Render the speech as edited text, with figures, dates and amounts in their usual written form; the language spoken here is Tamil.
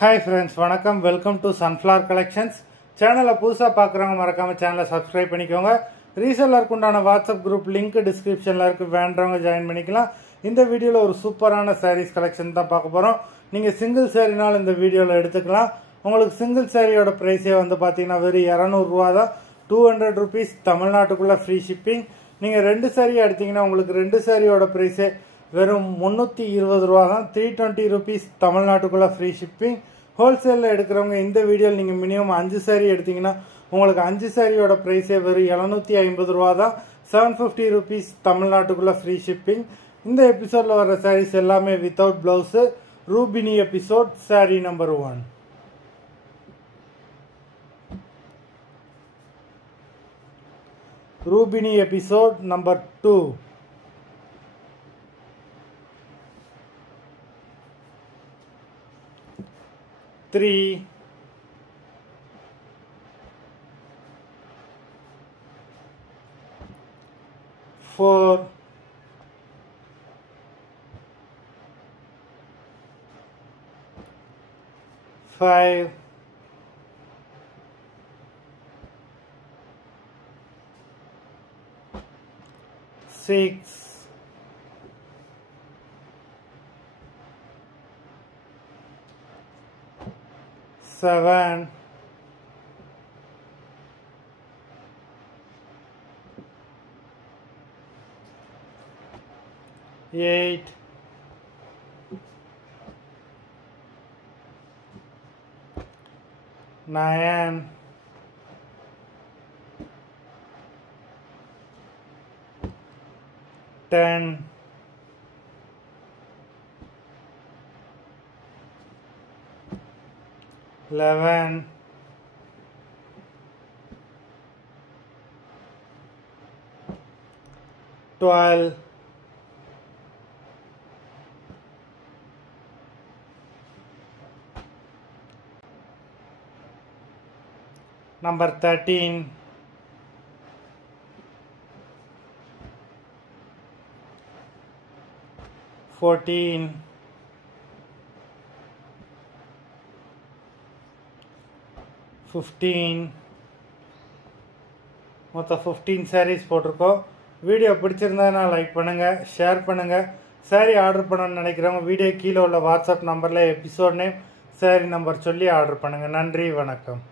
Hi friends, வணக்கம். Welcome to Sunflower Collections. சேனலை புதுசாக பார்க்குறவங்க மறக்காமல் சேனலை சப்ஸ்கிரைப் பண்ணிக்கோங்க. ரீசெல்லருக்கு உண்டான வாட்ஸ்அப் குரூப் லிங்க் டிஸ்கிரிப்ஷனில் இருக்குது, வேண்டவங்க ஜாயின் பண்ணிக்கலாம். இந்த வீடியோவில் ஒரு சூப்பரான சாரீஸ் கலெக்ஷன் தான் பார்க்க போகிறோம். நீங்கள் சிங்கிள் சாரினாலும் இந்த வீடியோவில் எடுத்துக்கலாம். உங்களுக்கு சிங்கிள் சாரியோட ப்ரைஸே வந்து பார்த்தீங்கன்னா வெறும் 200 ரூபா தான். 200 rupees தமிழ்நாட்டுக்குள்ளே ஃப்ரீ ஷிப்பிங். நீங்கள் 2 சாரி எடுத்தீங்கன்னா உங்களுக்கு 2 சாரியோட ப்ரைஸே வெறும் 320 ரூபா தான். 320 rupees தமிழ்நாட்டுக்குள்ளே ஃப்ரீ ஷிப்பிங். ஹோல்சேலில் எடுக்கிறவங்க இந்த வீடியோவில் நீங்கள் மினிமம் 5 சாரி எடுத்தீங்கன்னா உங்களுக்கு 5 சாரியோட ப்ரைஸே வெறும் 750 ரூபா தான். 750 rupees தமிழ்நாட்டுக்குள்ளே ஃப்ரீ ஷிப்பிங். இந்த எபிசோடில் வர சாரீஸ் எல்லாமே without blouse. Rubini episode sorry number 1. Rubini episode number 2. Three, 4, 5, 6, 7, 8, 9, 10, 11, 12, 13, 14, 15. மொத்தம் 15 சாரீஸ் போட்டிருக்கோம். வீடியோ பிடிச்சிருந்ததுன்னா லைக் பண்ணுங்கள், ஷேர் பண்ணுங்கள். சாரீ ஆர்டர் பண்ணணும்னு நினைக்கிறவங்க வீடியோ கீழே உள்ள வாட்ஸ்அப் நம்பரில் எபிசோட் நேம், சாரீ நம்பர் சொல்லி ஆர்டர் பண்ணுங்கள். நன்றி, வணக்கம்.